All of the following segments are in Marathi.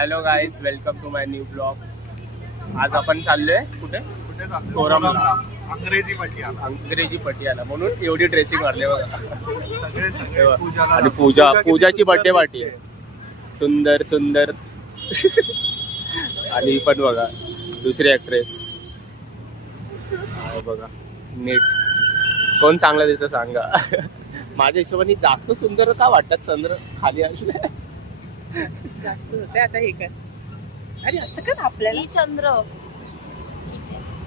Hello guys, welcome to my new blog. आज आपण चाललोय कुठे कोरमला, अंग्रेजी पटियाला. म्हणून एवढी ड्रेसिंग मारली बघा. आणि पूजाची बर्थडे पार्टी आहे. सुंदर सुंदर. आणि पण बघा दुसरी ऍक्ट्रेस बघा. नीट कोण चांगला दिसतं सांगा. माझ्या हिशोबाने जास्त सुंदर का वाटतात चंद्र खाली असले जास्त होते. आता हे कर. अरे असं का आपल्याला चंद्र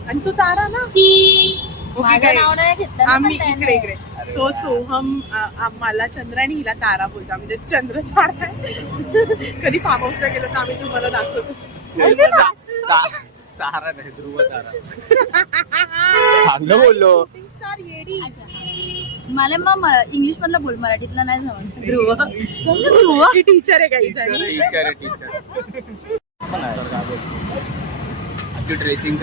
आणि तू तारा ना. आम्ही इकडे इकडे सो सोहम मला चंद्र आणि हिला तारा बोलतो. म्हणजे चंद्र तारा. कधी फार्म हाऊसला गेलो तर आम्ही तुम्हाला दाखवतो. तारा नाही, ध्रुव तारा. चांगलं बोललो. मला मग इंग्लिश मधला बोल, मराठीतला नाही जमत. ध्रुव ध्रुव टीचर आहे काही. टीचर आहे टीचर. आजची ड्रेसिंग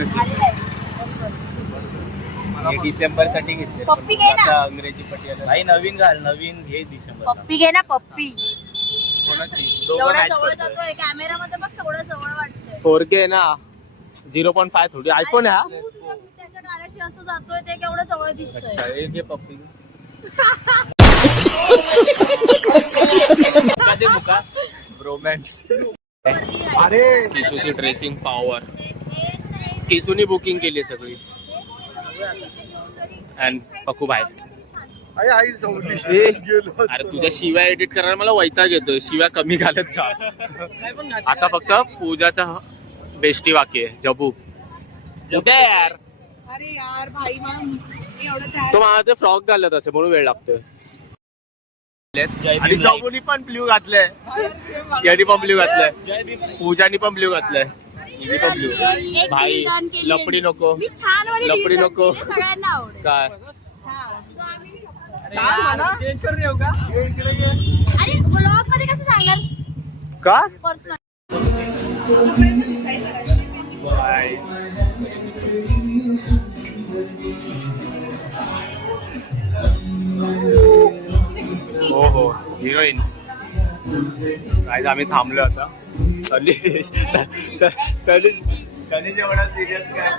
डिसेंबर साठी घेतले. पप्पी घे ना. अंग्रेजी पटियाला नाही. नवीन घाल, नवीन घे डिसेंबर. पप्पी घे ना. पप्पी कोणाची? एवढा जवळ जातोय कॅमेरा मध्ये बघ, तेवढा जवळ वाटतंय. 4K ना, 0.5 थोडी आयफोन आहे हा. त्याच्या गाड्याशी असं जातोय ते केवढं जवळ दिसतंय. अच्छा, एक घे पप्पी. रोमॅन्स. अरे किसूची ड्रेसिंग पॉवर. किसूनी बुकिंग केली सगळी. अँड पक्कू बाहेर. अरे तुझ्या शिव्या एडिट करायला मला वैताग येतोय. शिव्या कमी घालत जा. आता फक्त पूजाचा बेस्टी बाकी आहे. जबू कुठे यार? अरे यार भाई तो मला ते फ्रॉक घालत असे म्हणून वेळ लागतोय. आणि जबूनी पण ब्ल्यू घातलंय. यानी पण ब्ल्यू घातलंय. पूजानी पण ब्ल्यू घातलंय. हिने पण ब्ल्यू. भाई लपडी नको, लपडी नको. सगळ्यांना आवडेल. काय चेंज करून येऊ का? अरे ब्लॉग मध्ये कसं सांगाल का? पर्सनल. हो हो, हिरोईन. काय आम्ही थांबलो आता. तरी जेवढा सिरियस काय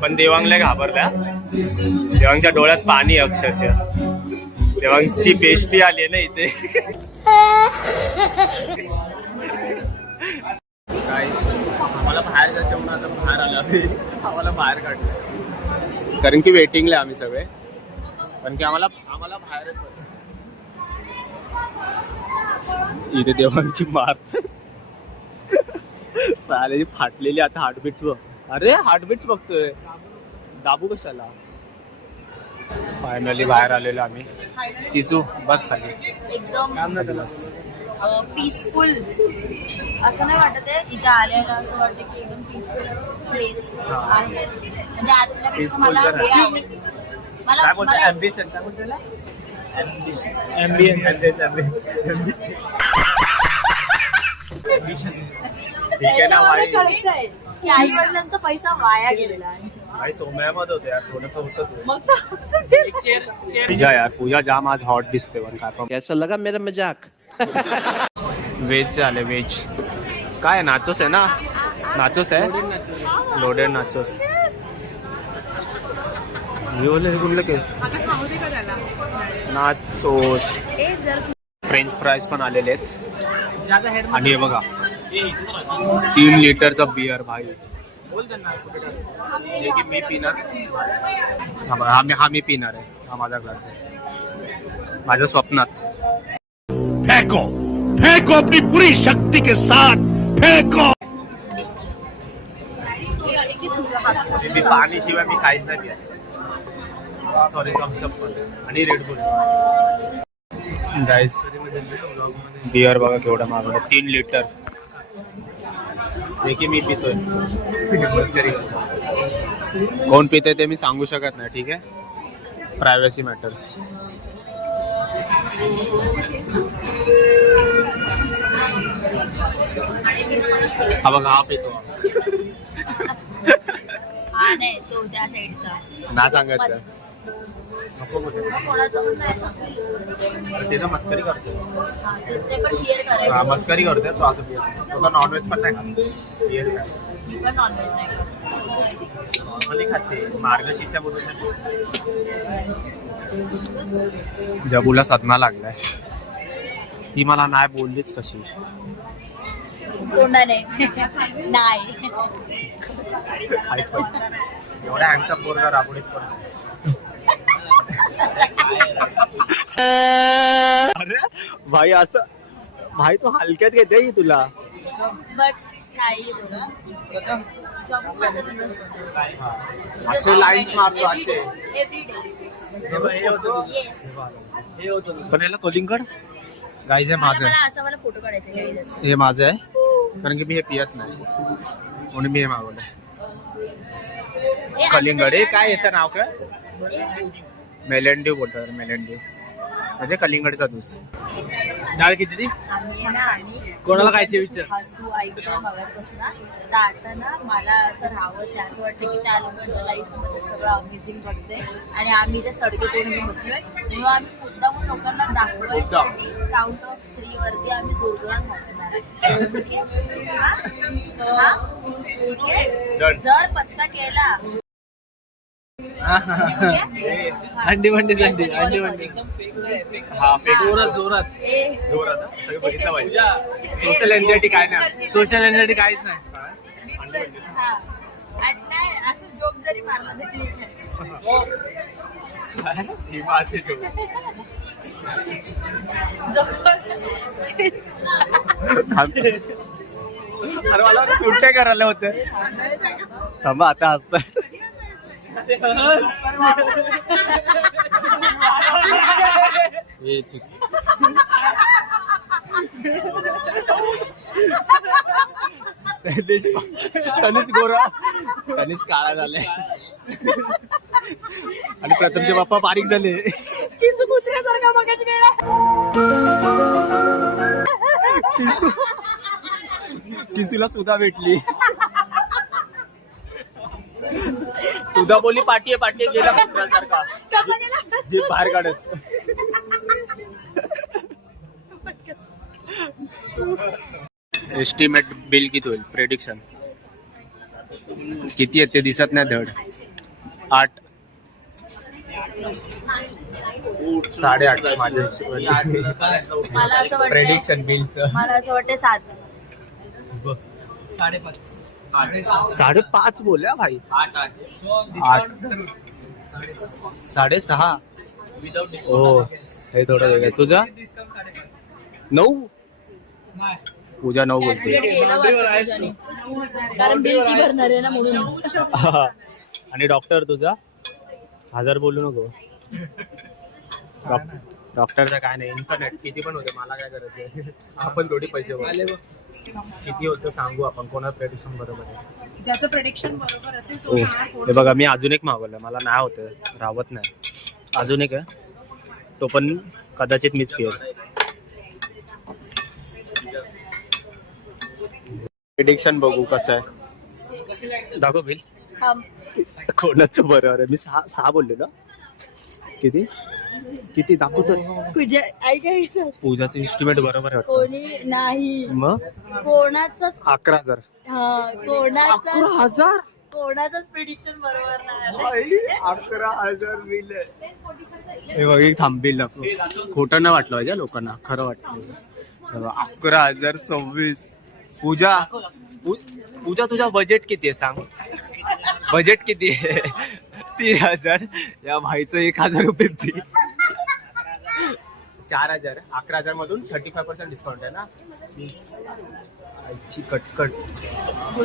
पण देवांगला घाबरल्या. देवांगच्या डोळ्यात पाणी अक्षरशः. देवांगची बेस्टी आली ना इथे. आम्हाला बाहेर जायचं म्हणून आता बाहेर आलं. आम्हाला बाहेर काढलं कारण की वेटिंगला आम्ही सगळे. कारण की आम्हाला बाहेरच इथे देवांची मार सालेची फाटलेली. आता हार्टबीट्स बघ. अरे हार्टबीट्स बघतोय. दाबू कशाला. फायनली बाहेर आलेलो आम्ही. किसू बस खाली. एकदम बस. पीसफुल असं नाही वाटत आहे. इथे आलेलं असं वाटतं की एकदम पीसफुल प्लेस आहे. म्हणजे आतल्यापेक्षा मला काय बोलतो ॲम्बिशन? काय बोलतो ठीक आहे ना भाई. की आई वडिलांचा पैसा वाया गेलेला आहे. भाई सोमयामध्ये होते यार. थोडस होतं. मग पूजा यार, पूजा जाम आज हॉट दिसते. पण काय कैसा लगा मेरा मजाक? व्हेज आले. व्हेज काय नाचोस आहे ना. नाचोस आहे. Loaded nachos. मी बोलले हे कुठलं केस. नाचोस. फ्रेंच फ्राईज पण आलेले आहेत. आणि हे बघा 3 लिटरचा बियर भाई. जे की मी पिणार. हा मी पिणार आहे. हा माझा ग्लास आहे. माझ्या स्वप्नात. फेंको फेंको अपनी पूरी शक्ति के साथ फेंको. मी पाणी शिवाय मी काहीच नाही पित. सॉरी थम्सअप आणि रेडबुल. गाईस बियर बघा केवढा मागवलं. 3 लिटर. जे की मी पितोय. कोण पिते ते मी सांगू शकत नाही. ठीक आहे, प्रायव्हसी मॅटर्स. हा बघा हा पितो. हा नाही तो त्या साईडचा ना सांगायचं. नको बोलते. कोणाचं पण नाही सांगायचं. ते तर मस्करी करतो. हा, ते पण क्लिअर करायचं. मस्करी करतोय तो असं पियत. तो नॉनव्हेज पण नाही खात. पियत काय मी पण नॉनव्हेज नाही करत. नॉर्मली खाते. मार्गशीर्ष बोलून जगूला सदमा लागलाय. ती मला नाही बोललीच कशी. कोणाने नाही. एवढ्या हँडसम पोरगा राबवणीत पण. अरे भाई असं भाई तो हलक्यात घेते की तुला. बट काही बघा जॉब माझा दिवस असे लाईन्स मारतो असे. येस. पण याला कलिंगड गाईज आहे माझं. मला असं मला फोटो काढायचे आहे. हे माझं आहे कारण की मी हे पियत नाही म्हणून मी हे मागवलं. कलिंगड हे काय याचं नाव काय? मेलेंड्यू बोलतात. मेलेंड्यू म्हणजे कलिंगडचा ज्यूस. डाळ किती कोणाला खायची विचार. हसू ऐकतोय मगासपासून तर आता ना मला असं राहावं ते असं वाटतं की त्या लोकांच्या लाईफ मध्ये सगळं अमेझिंग घडतंय आणि आम्ही ते सडके तोडून बसलोय. तेव्हा आम्ही मुद्दाम लोकांना दाखवायसाठी काउंट ऑफ 3 वरती आम्ही जोरजोरात हसणार आहे. ठीक आहे? हा? हा? ठीक आहे? जर पचका केला अंडी वंडी अंडी अंडी वंडी. हा जोरात जोरात ए, जोरात सगळं बघितलं पाहिजे. सोशल एन्झायटी काय नाही. सोशल एन्झायटी काहीच नाही. हा. आणि नाही असं जोक जरी मारला तरी ठीक आहे. ही माझी joke. अरे मला सुट्टे करायला होते. थांबा आता हसत. तनिष गोरा तनिष काळा झाले आणि प्रथमचे बाप्पा बारीक झाले. कुत्र्यासारखा बघायची गेला. किसूला सुद्धा भेटली. सुधा बोली पाठी गेला कुत्र्यासारखा जे बाहेर काढत. एस्टिमेट बिल किती होईल? प्रेडिक्शन किती येते दिसत नाही धड. 8 8.5 माझ्या हिशोबाने. मला असं वाटतं प्रेडिक्शन बिलचं मला असं वाटतं 7. 5.5 बोलल्या भाई. 8 6.5. हो हे थोडं वेगळं. तुझा 9. पूजा 9 बोलते. कारण बिल ती भरणार आहे ना म्हणून. आणि डॉक्टर तुझा 1000 बोलू नको. डॉक्टरचं काय नाही. इंटरनेट किती पण होते मला काय करायचं. आपण थोडी पैसे भरले. किती होतं सांगू आपण. कोणा प्रेडिक्शन बरोबर आहे. ज्याचं प्रेडिक्शन बरोबर असेल तो हे बघा मी अजून एक मागवलं. मला नाही होतं राहत नाही. अजून एक आहे तो पण कदाचित मीच पिईल. प्रेडिक्शन बघू कसं आहे. दाखव बिल. कोणाचं बरोबर आहे. मी 6 बोलले ना. किती दाखवतो. पूजाचं इस्टिमेट बरोबर आहे. कोणी नाही मग कोणाचंच 11,000. कोणाचं 11,000 कोणाचंच प्रिडिक्शन बरोबर नाही. 11,000 बिल. हे बघ एक थांबेल दाखव. खोटं नाही वाटलं पाहिजे लोकांना. खरं वाटलं. 11,026. पूजा तुझा बजेट किती आहे सांग. बजेट किती आहे? 3,000. या भाईचं 1,000 रुपये बिल. 4,000. 11,000 मधून 35% डिस्काउंट आहे ना. आईची कटकट.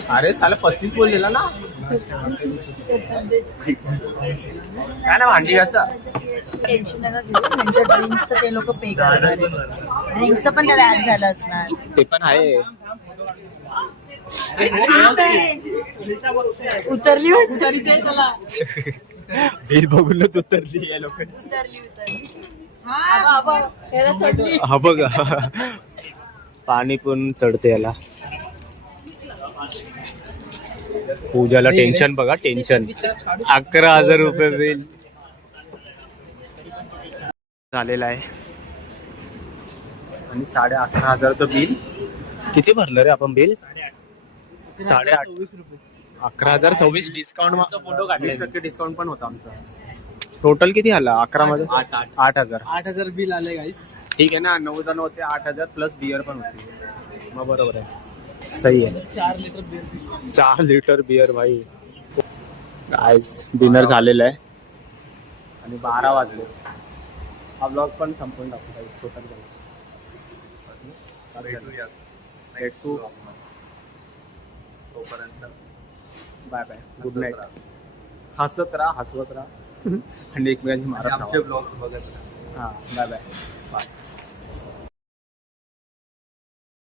अरे साला 35 बोललेला ना. काय ना भांडी असं टेन्शन नका घेऊ. त्यांच्या ड्रिंक्सचं ते लोक पे करणार. ड्रिंक्सचं पण त्याला ऍड झालं असणार. ते पण आहे. उतरली त्याला. बिल बघूनच उतरली या लोकांची. हा बघा पाणी पण चढते याला. पूजाला टेन्शन बघा. टेन्शन. 11,000 रुपये बिल. झालेला आहे आणि 11,500चं बिल. किती भरलं रे आपण बिल? 8,500. 11,026 डिस्काउंट, फोटो काढले, 20% डिस्काउंट पण होता आमचा. टोटल किती आला 11 मध्ये? 8,000 बिल आले गाईस. ठीक आहे ना, 9 जण होते, 8,000 प्लस बियर पण होती. मग बरोबर आहे, सही आहे. 4 लिटर बियर भाई. गाईस डिनर झालेलं आहे आणि 12 वाजले. हा ब्लॉग पण संपून टाकू टोटल. भेटू तोपर्यंत बाय बाय, गुड नाईट. हसत राहा, हसवत राहा आणि एकमेकांची मारत राहा. ब्लॉग्स बघत हां, बाय बाय. बाय.